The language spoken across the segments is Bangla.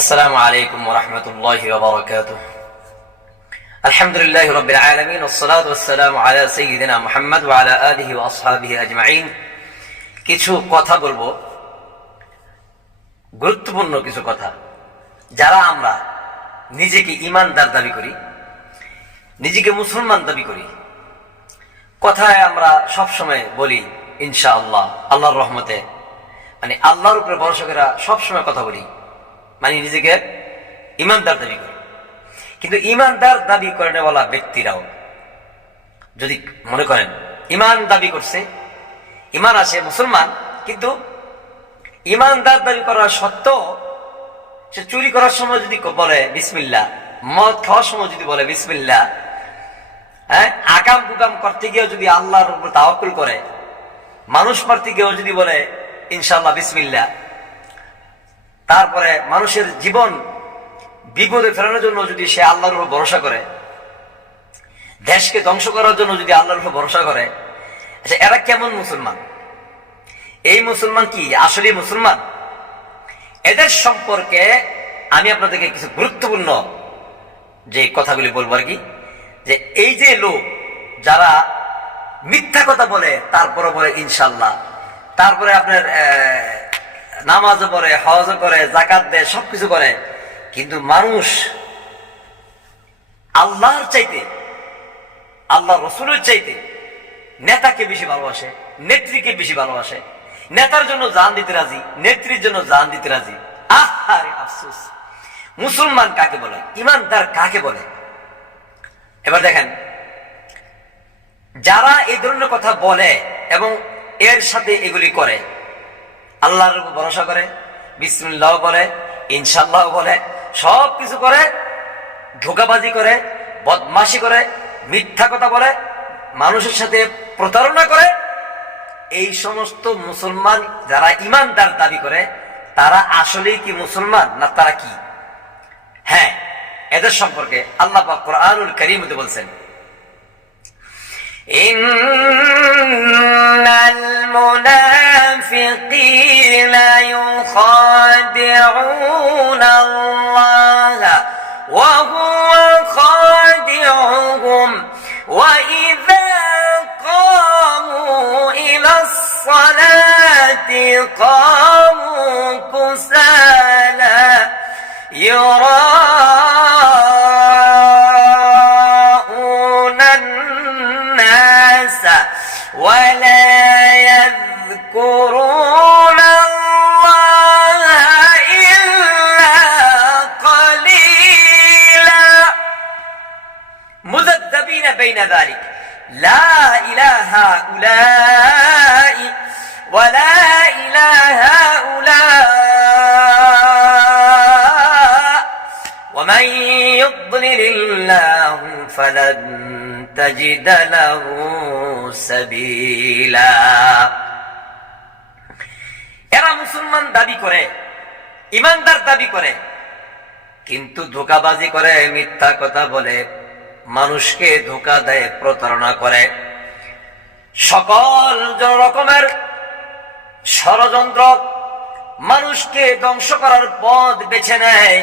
السلام عليكم ورحمة الله وبركاته. الحمد لله رب العالمين والصلاة والسلام على سيدنا محمد وعلى آله وأصحابه أجمعين. কিছু কথা বলবো, গুরুত্বপূর্ণ কিছু কথা। যারা আমরা নিজেকে ঈমানদার দাবি করি, নিজেকে মুসলমান দাবি করি, কথায় আমরা সব সময় বলি ইনশাআল্লাহ, আল্লাহর রহমতে, মানে আল্লাহর উপরে ভরসা করে সব সময় কথা বলি, মানে নিজেকে ঈমানদার দাবি করি। কিন্তু ঈমানদার দাবি করে বলা ব্যক্তিরাও যদি মনে করেন ঈমান দাবি করছে, ঈমান আছে, মুসলমান, কিন্তু ঈমানদার দাবি করার সত্ত্বেও সে চুরি করার সময় যদি বলে বিসমিল্লাহ, মদ খাওয়ার সময় যদি বলে বিসমিল্লাহ, হ্যাঁ, আকাম কুকাম করতে গিয়েও যদি আল্লাহর উপর তাওয়াক্কুল করে, মানুষ মারতে গিয়েও যদি বলে ইনশাআল্লাহ বিসমিল্লাহ, তারপরে মানুষের জীবন বিপদে ফেরানোর জন্য যদি সে আল্লাহর উপর ভরসা করে, দেশকে ধ্বংস করার জন্য যদি আল্লাহর উপর ভরসা করে, আচ্ছা এরা কেমন মুসলমান? এই মুসলমান কি আসলে মুসলমান? এদের সম্পর্কে আমি আপনাদেরকে কিছু গুরুত্বপূর্ণ যে কথাগুলি বলবো আর কি। যে এই যে লোক যারা মিথ্যা কথা বলে, তারপরে বলে ইনশাল্লাহ, তারপরে আপনার নামাজও পড়ে, হজও করে, যাকাত দেয়, সবকিছু করে, কিন্তু মানুষ আল্লাহর চাইতে, আল্লাহ রসুলের চাইতে নেতাকে বেশি ভালোবাসে, নেত্রীকে বেশি ভালোবাসে, নেতার জন্য জান দিতে রাজি, নেত্রীর জন্য জান দিতে রাজি। আহারে আফসোস! মুসলমান কাকে বলে, ঈমানদার কাকে বলে? এবার দেখেন, যারা এই ধরনের কথা বলে এবং এর সাথে এগুলি করে, আল্লাহর উপর ভরসা করে, বিসমিল্লাহ বলে, ইনশাআল্লাহ বলে, সব কিছু করে, ধোঁকাবাজি করে, বদমাশি করে, মিথ্যা কথা বলে, মানুষের সাথে প্রতারণা করে, এই সমস্ত মুসলমান যারা ঈমানদার দাবি করে, তারা আসলেই কি মুসলমান না তারা কি? হ্যাঁ, এদের সম্পর্কে আল্লাহ পাক কোরআনুল কারীমে বলছেন, ইন্নাল মুনাফিকিনা ইউখাদিউনা আল্লাহ ওয়া হুয়া খাদিউহুম ওয়া ইযা কামু ইলাস সালাতি কামু কুসালা ولا يذكرون الله إلا قليلا مذبذبين بين ذلك لا إله هؤلاء ولا إله هؤلاء ومن يضلل الله فلن تجد له সাবিলা। এরা মুসলমান দাবি করে, ঈমানদার দাবি করে, কিন্তু ধোঁকাবাজি করে, মিথ্যা কথা বলে, মানুষকে ধোঁকা দেয়, প্রতারণা করে, সকল রকমের ষড়যন্ত্র, মানুষকে ধ্বংস করার পথ বেছে নেয়,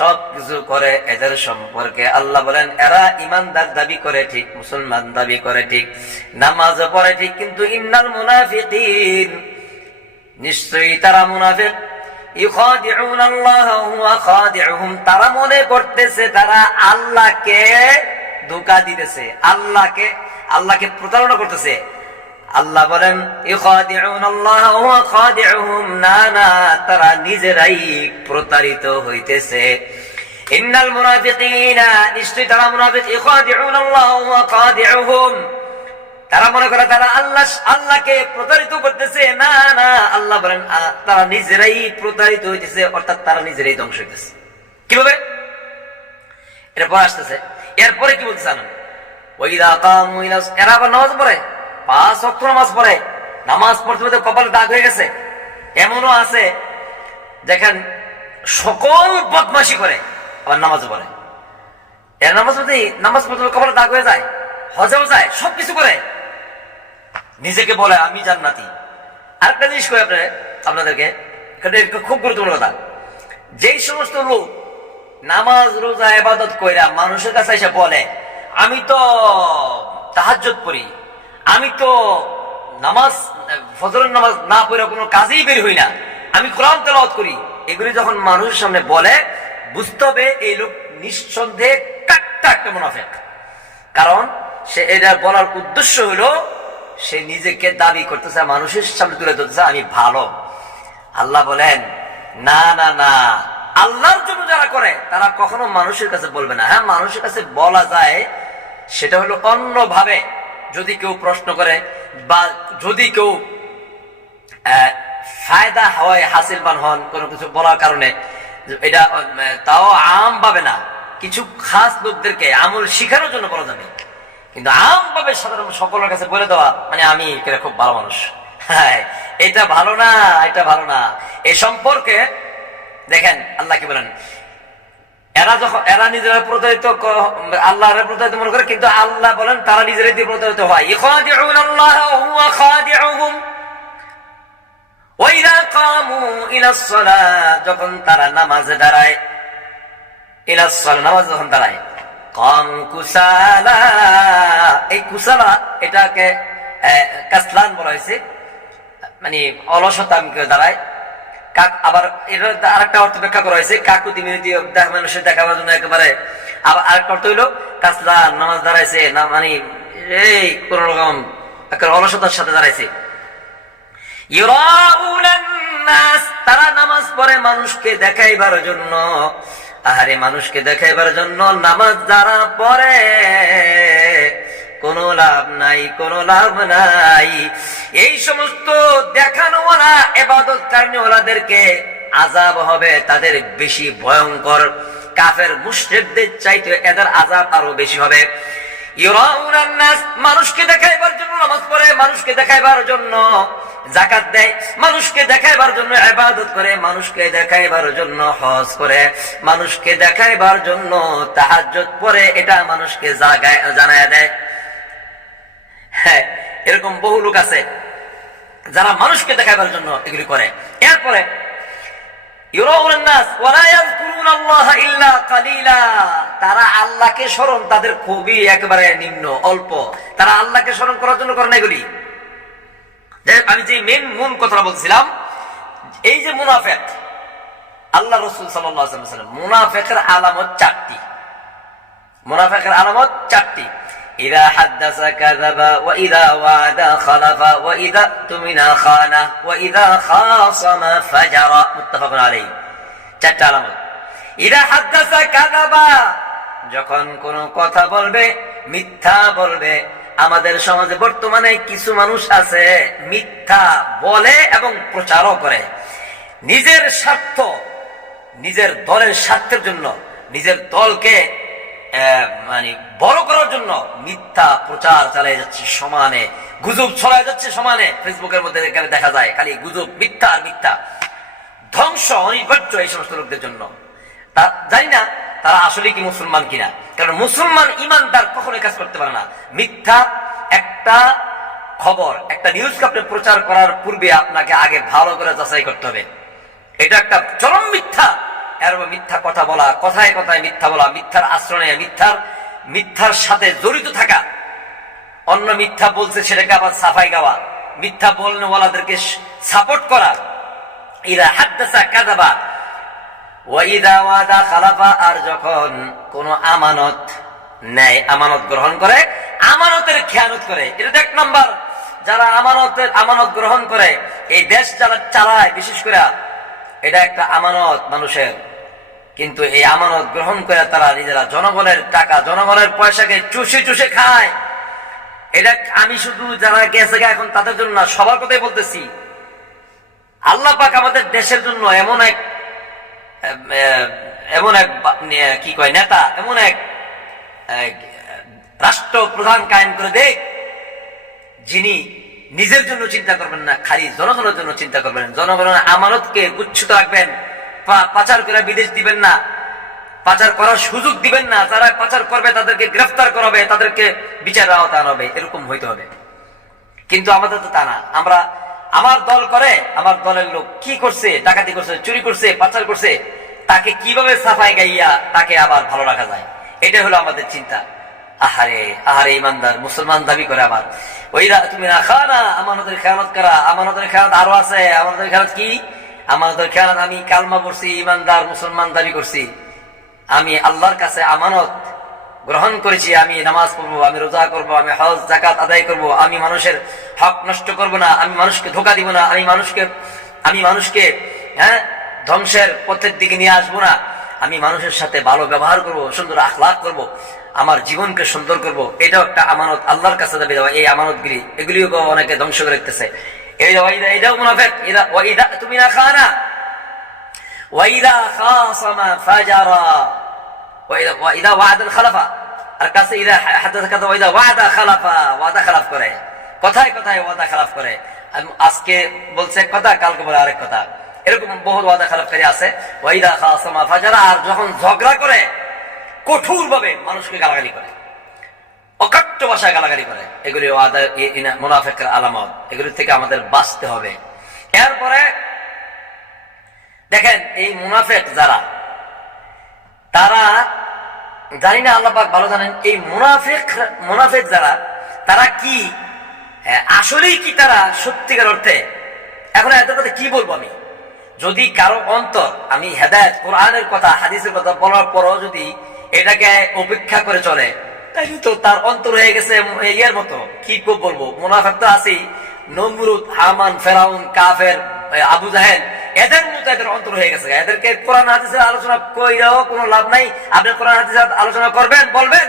সবকিছু করে। এদের সম্পর্কে আল্লাহ বলেন, এরা ঈমানদার দাবি করে ঠিক, মুসলমান দাবি করে ঠিক, নামাজ পড়ে ঠিক, কিন্তু ইন্নাল মুনাফিকিন, নিশ্চয়ই তারা মুনাফিক, ইউখাদিউনা আল্লাহ ওয়া হুয়া খাদিউহুম, তারা মনে করতেছে তারা আল্লাহকে ধোঁকা দিতেছে, আল্লাহকে প্রতারণা করতেছে। আল্লাহ বলেন ইউখাদিউনা আল্লাহ ওয়া হুয়া খাদিউহুম, না না, তারা নিজেরাই প্রতারিত হইতেছে। ইন্নাল মুনাফিকিনা, নিশ্চয়ই তারা মুনাফিক, ইউখাদিউনা আল্লাহ ওয়া হুয়া খাদিউহুম, তারা মনে করে তারা আল্লাহকে প্রতারিত করতেছে। না না, আল্লাহ বলেন তারা নিজেরাই প্রতারিত হইতেছে, অর্থাৎ তারা নিজেরাই ধ্বংস হইতেছে। কিভাবে? এরপর আসতেছে, এরপরে কি বলতে জানেন? ওয়াইদা কামু ইলা, এরা আবার নামাজ পড়ে, 5 ওয়াক্ত নামাজ পড়ে, নামাজ পড়তে পড়তে কপালে দাগ হয়ে গেছে। এমনও আছে দেখেন সকল বদমাশি করে আবার নামাজ পড়ে, এর নামাজ পড়তে কপালে দাগ হয়ে যায়, হজেও যায়, সবকিছু করে, নিজেকে বলে আমি জান্নাতি। আরেকটা জিনিস করে আপনাদেরকে, খুব গুরুত্বপূর্ণ কথা, যেই সমস্ত লোক নামাজ রোজা ইবাদত কইরা মানুষের কাছে এসে বলে, আমি তো তাহাজ্জুদ পড়ি, আমি তো নামাজ ফজরের নামাজ না পড়ে কোনো কাজেই বের হই না, আমি কোরআন তেলাওয়াত করি, এগুলি যখন মানুষের সামনে বলে, বুঝতে হবে এই লোক নিঃসন্দেহে কাট্টা একটা মুনাফিক। কারণ সে এটা বলার উদ্দেশ্য হলো সে নিজেকে দাবি করতেছে, মানুষের সামনে তুলে ধরতেছে আমি ভালো। আল্লাহ বলেন না না না, আল্লাহর জন্য যারা করে তারা কখনো মানুষের কাছে বলবে না। হ্যাঁ, মানুষের কাছে বলা যায়, সেটা হলো অন্য ভাবে। যদি কেউ প্রশ্ন করে বা যদি কেউ ফায়দা হয় হাসিলবান হন কোনো কিছু বলার কারণে, এটা তাও আম ভাবে না, কিছু খাস লোকদেরকে আমল শিখানোর জন্য বলা যাবে। কিন্তু আম ভাবে সাধারণ সকলের কাছে বলে দেওয়া মানে আমি খুব ভালো মানুষ, হ্যাঁ এটা ভালো না, এটা ভালো না। এ সম্পর্কে দেখেন আল্লাহ কি বলেন, এরা নিজেরা প্রতারিত, আল্লাহর প্রতারিত মনে করে, কিন্তু আল্লাহ বলেন তারা নিজেরাই দিয়ে প্রতারিত হয়। ইখাদিউনাল্লাহ ওয়া হুয়া খাদিউহুম ওয়া ইযা কামু ইলাস সালাত, যখন তারা নামাজে দাঁড়ায়, ইলাস সালাত নামাজ যখন দাঁড়ায়, কামু কুসালা, এই কুসালা এটাকে কাসলান বলা হয়েছে, মানে অলসতা দাঁড়ায়। আবার এটা আরেকটা অর্থ ব্যাখ্যা করা হয়েছে কাকুতি মিনতি মানুষের দেখাবার জন্য একেবারে। আবার আরেকটা অর্থ হইলো কাসলান, নামাজ দাঁড়াইছে না মানে এই কোন রকম অলসতার সাথে দাঁড়াইছে। ইউরাউনান নাস, তারা নামাজ পড়ে মানুষকে দেখাইবার জন্য। আরে মানুষকে দেখাইবার জন্য নামাজ যারা পড়ে কোনো লাভ নাই, কোনো লাভ নাই। এই সমস্ত দেখানোওয়ালা ইবাদত কারণেওয়ালাদেরকে আযাব হবে তাদের বেশি ভয়ঙ্কর। কাফের মুশরিকদের চাইতে এদের আযাব আরো বেশি হবে। ইউরাউনান নাস, মানুষকে দেখাইবার জন্য নামাজ পড়ে, মানুষকে দেখাইবার জন্য যাকাত দেয়, মানুষকে দেখাইবার জন্য ইবাদত করে, মানুষকে দেখাইবার জন্য হজ করে, মানুষকে দেখাইবার জন্য তাহাজ্জুদ পড়ে, এটা মানুষকে জানায় দেয়। হ্যাঁ, এরকম বহু লোক আছে যারা মানুষকে দেখাইবার জন্য এগুলি করে। এরপরে ইউরাউনান নাস ওয়া লা ইয়াযকুরুনাল্লাহা ইল্লা কালিলা, তারা আল্লাহকে স্মরণ তাদের খুবই একেবারে নিম্ন, অল্প। তারা আল্লাহকে স্মরণ করার জন্য করে না এগুলি। আমি যে মূল কথা বলছিলাম, এই যে মুনাফিক, আল্লাহ রাসূল সাল্লাল্লাহু আলাইহি ওয়াসাল্লাম মুনাফিকের আলামত চারটি। মুনাফিকের আলামত চারটি। ইযা হাদাসা কাযাবা ওয়া ইযা ওয়াদা খালাফা ওয়া ইযা তুমিনা খানা ওয়া ইযা খাসামা ফাজারা, মুত্তাফাকুন আলাইহি। চারটি আলামত। ইযা হাদাসা কাযাবা, যখন কোন কথা বলবে মিথ্যা বলবে। আমাদের সমাজে বর্তমানে কিছু মানুষ আছে মিথ্যা বলে এবং প্রচারও করে, নিজের স্বার্থ, নিজের দলের স্বার্থের জন্য, নিজের দলকে মানে বড় করার জন্য মিথ্যা প্রচার চালিয়ে যাচ্ছে সমানে, গুজব ছড়ায় যাচ্ছে সমানে। ফেসবুকের মধ্যে দেখা যায় খালি গুজব, মিথ্যা আর মিথ্যা। ধ্বংস অনিবার্য এই সমস্ত লোকদের জন্য। তা জানি না তারা আসলে কি মুসলমান কিনা, কারণ মুসলমান ইমানদার কখনো কাজ করতে পারে না। মিথ্যা একটা খবর, একটা নিউজকে আপনি প্রচার করার পূর্বে আপনাকে আগে ভালো করে যাচাই করতে হবে। এটা একটা চরম মিথ্যা। এর মিথ্যা কথা বলা, কথায় কথায় মিথ্যা বলা, মিথ্যার আশ্রয় নেয়া, মিথ্যার সাথে জড়িত থাকা, অন্য মিথ্যা বলছে সেটাকে আবার সাফাই গাওয়া, মিথ্যা বলনেওয়ালাদেরকে সাপোর্ট করা। ইযা হাদাসা কাযাবা ওয়া ইযা ওয়াদা খালাফা, আর যখন কোন আমানত নেয়, আমানত গ্রহণ করে, আমানতের খেয়ানত করে। এটা এক নাম্বার। যারা আমানত গ্রহণ করে, এই দেশ যারা চালায়, বিশেষ করে এটা একটা আমানত মানুষের, কিন্তু এই আমানত গ্রহণ করে তারা নিজেরা জনগণের টাকা, জনগণের পয়সাকে চুষে চুষে খায়। এটা আমি শুধু যারা গেছে এখন তাদের জন্য না, সবার কথাই বলতেছি। আল্লাহ পাক আমাদের দেশের জন্য এমন এক কি কয় নেতা, এমন এক রাষ্ট্র প্রধান কায়েম করে দেখ, যিনি নিজের জন্য চিন্তা করবেন না, খালি জনগণের জন্য চিন্তা করবেন। জনগণের আমানতকে গুচ্ছিত রাখবেন, পাচার করে বিদেশ দিবেন না, পাচার করার সুযোগ দিবেন না। যারা পাচার করবে তাদেরকে গ্রেফতার করাবে, তাদেরকে বিচারের আওতায় আনবে, এরকম হইতে হবে। কিন্তু আমাদের তো তা না। আমরা আমার দল করে, আমার দলের লোক কি করছে, ডাকাতি করছে, চুরি করছে, পাচার করছে, তাকে কিভাবে সাফাই গাইয়া তাকে আবার ভালো রাখা যায়, এটা হলো আমাদের চিন্তা। আহারে আহারে ইমানদার মুসলমান দাবি করে আবার ওইরা তুমি না খাওয়া না আমানতের খেয়ানত করা। আমানতের খেয়ানত আরো আছে। আমানতের খেয়ানত কি? আমানতের খেয়ানত আমি কালমা পড়ছি, ইমানদার মুসলমান দাবি করছি, আমি আল্লাহর কাছে আমানত গ্রহণ করেছি, আমি নামাজ পড়বো, আমি রোজা করবো, আমি হজ যাকাত আদায় করব, আমি মানুষের হক নষ্ট করব না, আমি মানুষকে ধোঁকা দিব না, আমি মানুষকে ধ্বংসের পথের দিকে নিয়ে আসবো না, আমি মানুষের সাথে ভালো ব্যবহার করব, সুন্দর আখলাক করব, আমার জীবনকে সুন্দর করব। এটাও একটা আমানত আল্লাহর কাছে দাবি দেওয়া। এই আমানতগুলি এগুলিও অনেকে ধ্বংস করে রেখতেছে। এটাও মুনাফিক। তুমি না খা না ওয়াইদা খাসামা ফাজারা ওয়াইদা ওয়াদান খালাফা। আর কাছে ইদা হাদাথা কাদা ওয়াইদা ওয়াদা খালাফা, ওয়াদা খালাফ করে, কথায় কথায় ওয়াদা খালাফ করে। আজকে বলছে কথা, কালকে বলে আরেক কথা। এরকম বহু ওয়াদা খালাফকারী আছে। ওয়াইদা খাসামা ফাজারা, আর যখন ঝগড়া করে কঠোর ভাবে মানুষকে গালাগালি করে, অকট্ট ভাষায় গালাগালি করে। এগুলি মুনাফিকের আলামত। এগুলি থেকে আমাদের বাঁচতে হবে। এরপরে দেখেন এই মুনাফিক যারা, তারা জানি না, আল্লাহ পাক ভালো জানেন, এই মুনাফিক যারা, তারা কি আসলেই কি তারা সত্যিকার অর্থে, এখন এত কথা কি বলবো আমি, যদি কারো অন্তর, আমি হেদায়েত কোরআনের কথা হাদিসের কথা বলার পরও যদি এটাকে উপেক্ষা করে চলে, তাই তো তার অন্তর হয়ে গেছে ইয়ের মতো। কি বলবো, মুনাফিক তো আছেই, নমরুদ, হামান, ফেরাউন, কাফের, আবু জাহেল, এদের মতো এদের অন্তর হয়ে গেছে। এদেরকে কোরআন হাদিসের আলোচনা কইরাও কোনো লাভ নাই। আপনি কোরআন হাদিসের আলোচনা করবেন, বলবেন,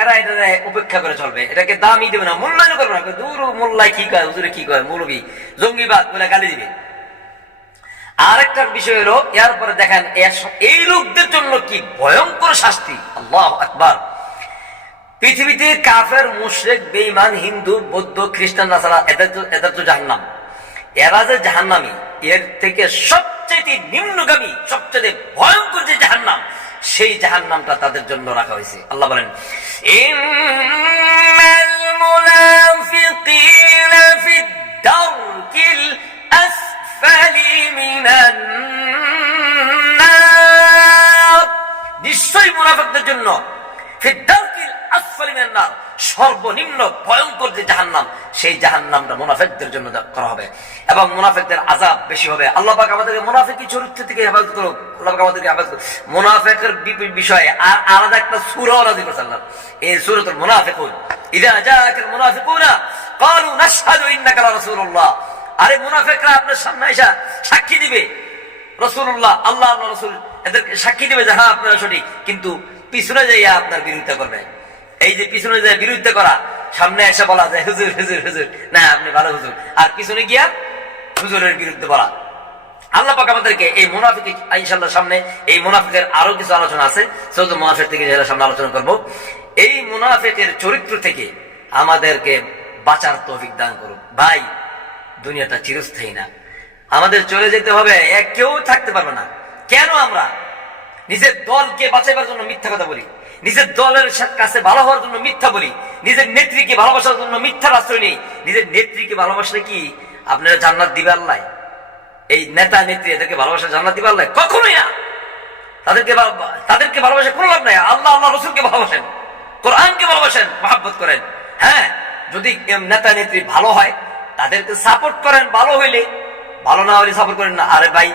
এরা এটা উপেক্ষা করে চলবে, এটাকে দামই দেবে না, মূল্যায়ন করবে না। দূর মোল্লায় কি কয়, হুজুরে কি কয়, মৌলবী জঙ্গিবাদ বলে গালি দিবে। আরেকটা বিষয় হলো, এরপরে দেখেন এই লোকদের জন্য কি ভয়ঙ্কর শাস্তি। আল্লাহু আকবার। পৃথিবীতে কাফের, মুশরিক, বেঈমান, হিন্দু, বৌদ্ধ, খ্রিস্টান, নাসারা, এদের তো জাহান্নাম। এরা যে জাহান্নামী, এর থেকে সবচেয়ে নিম্নগামী, সবচেয়ে ভয়ঙ্কর যে জাহান্নাম, সেই জাহান্নামটা তাদের জন্য রাখা হয়েছে। আল্লাহ বলেন, ইন্নাল মুনাফিকিনা ফিদ দারকিল আসফালি মিনান নার। নিশ্চয়ই মুনাফিকদের জন্য ফিদ দারকিল আসফালি মিনান নার, সর্বনিম্ন ভয়ঙ্কর যে জাহান্নাম, সেই জাহান্নামটা মুনাফিকদের জন্য করা হবে এবং মুনাফিকদের আযাব বেশি হবে। আল্লাহ পাক আমাদেরকে মুনাফিকি চরিত্র থেকে হেফাজত করুক। আল্লাহ পাক আমাদেরকে হেফাজত করুক। মুনাফিকের বিষয়ে আর আলাদা একটা সূরা নাযিল করেছেন আল্লাহ, এই সূরাতুল মুনাফিকুন। ইযা জাআকাল মুনাফিকুনা ক্বালু নাশহাদু ইন্নাকা লারাসূলুল্লাহ। আরে মুনাফিকরা আপনার সামনে এসে সাক্ষী দিবে, রাসূলুল্লাহ, আল্লাহ আল্লাহ রাসূল এদেরকে সাক্ষী দিবে যে হ্যাঁ আপনারা সঠিক, কিন্তু পিছনে যাইয়া আপনার বিরোধিতা করবে। এই যে পিছনে যায় বিরোধিতা করা, সামনে এসে বলা যায় হুজুর হুজুর হুজুর, না আপনি ভালো হুজুর, আর পিছনে গিয়া হুজুরের বিরুদ্ধে বলা। আল্লাহ পাক আমাদেরকে এই মুনাফিক, ইনশাআল্লাহ সামনে এই মুনাফিকের আরো কিছু আলোচনা আছে, সৌদ মুনাফিক থেকে সামনে আলোচনা করব। এই মুনাফিকের চরিত্র থেকে আমাদেরকে বাঁচার তৌফিক দান করুক। ভাই, দুনিয়াটা চিরস্থায়ী না, আমাদের চলে যেতে হবে, কেউ থাকতে পারবে না। কেন আমরা নিজের দলকে বাঁচাবার জন্য মিথ্যা কথা বলি, নিজের দলের কাছে ভালো হওয়ার জন্য মিথ্যা বলি, নিজের নেত্রীকে ভালোবাসার জন্য মিথ্যার আশ্রয় নেই। নিজের নেত্রীকে ভালোবাসলে কি আপনারা জান্নাত দিবে আল্লাহ? এই নেতা নেত্রী এদেরকে ভালোবাসা জান্নাত দিবে আল্লাহ? কখনোই না। তাদেরকে ভালোবাসা কোনো লাভ নাই। আল্লাহ আল্লাহ রসুলকে ভালোবাসেন, কোরআনকে ভালোবাসেন, মহব্বত করেন। হ্যাঁ, যদি নেতা নেত্রী ভালো হয় তাদেরকে সাপোর্ট করেন, ভালো হইলে, ভালো না হলে সাপোর্ট করেন না। আরে ভাই,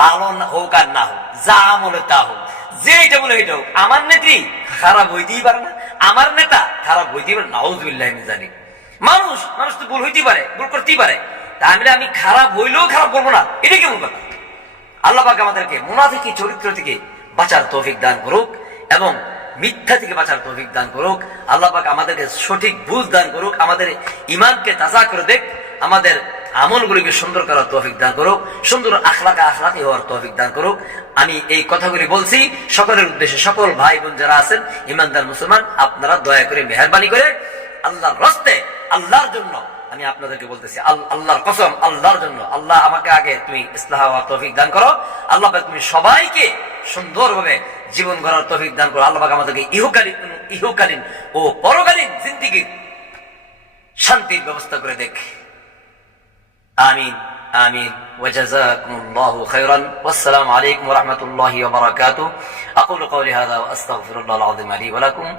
ভালো হোক আর না হোক, যা আমলে তা হোক, যেটা বলে এটা হোক, আমার নেত্রী খারাপ হইতেই পারে না, আমার নেতা খারাপ হইতেই পারে। নাউযুবিল্লাহ মিন যালিক। মানুষ তো ভুল হইতেই পারে, ভুল করতেই পারে, তাহলে আমি খারাপ হইলেও খারাপ বলবো না, এটা কেমন কথা? আল্লাহ পাক আমাদেরকে মুনাফিকি চরিত্র থেকে বাঁচার তৌফিক দান করুক এবং মিথ্যা থেকে বাঁচার তৌফিক দান করুক। আল্লাহ পাক আমাদেরকে সঠিক বুঝ দান করুক, আমাদের ঈমানকে তাজা করে দেখ, আমাদের আমলগুলিকে সুন্দর করার তৌফিক দান করুক, সুন্দর আখলাকি হওয়ার তৌফিক দান করুক। আমি এই কথাগুলি বলছি সকলের উদ্দেশ্যে। সকল ভাই বোন যারা আছেন ইমানদার মুসলমান, আপনারা দয়া করে মেহেরবানি করে আল্লাহর রাস্তে, আল্লাহর জন্য আমি আপনাদেরকে বলতেছি, আল্লাহর কসম, আল্লাহর জন্য, আল্লাহ আমাকে আগে তুমি ইসলাহ হওয়ার তৌফিক দান করো। আল্লাহ পাক তুমি সবাইকে সুন্দরভাবে জীবন গড়ার তৌফিক দান করো। আল্লাহ পাক আমাদেরকে ইহকালীন ও পরকালীন জিন্দেগীর শান্তির ব্যবস্থা করে দেখ। আমিন। آمين وجزاكم الله خيرا والسلام عليكم ورحمة الله وبركاته أقول قولي هذا وأستغفر الله العظيم لي ولكم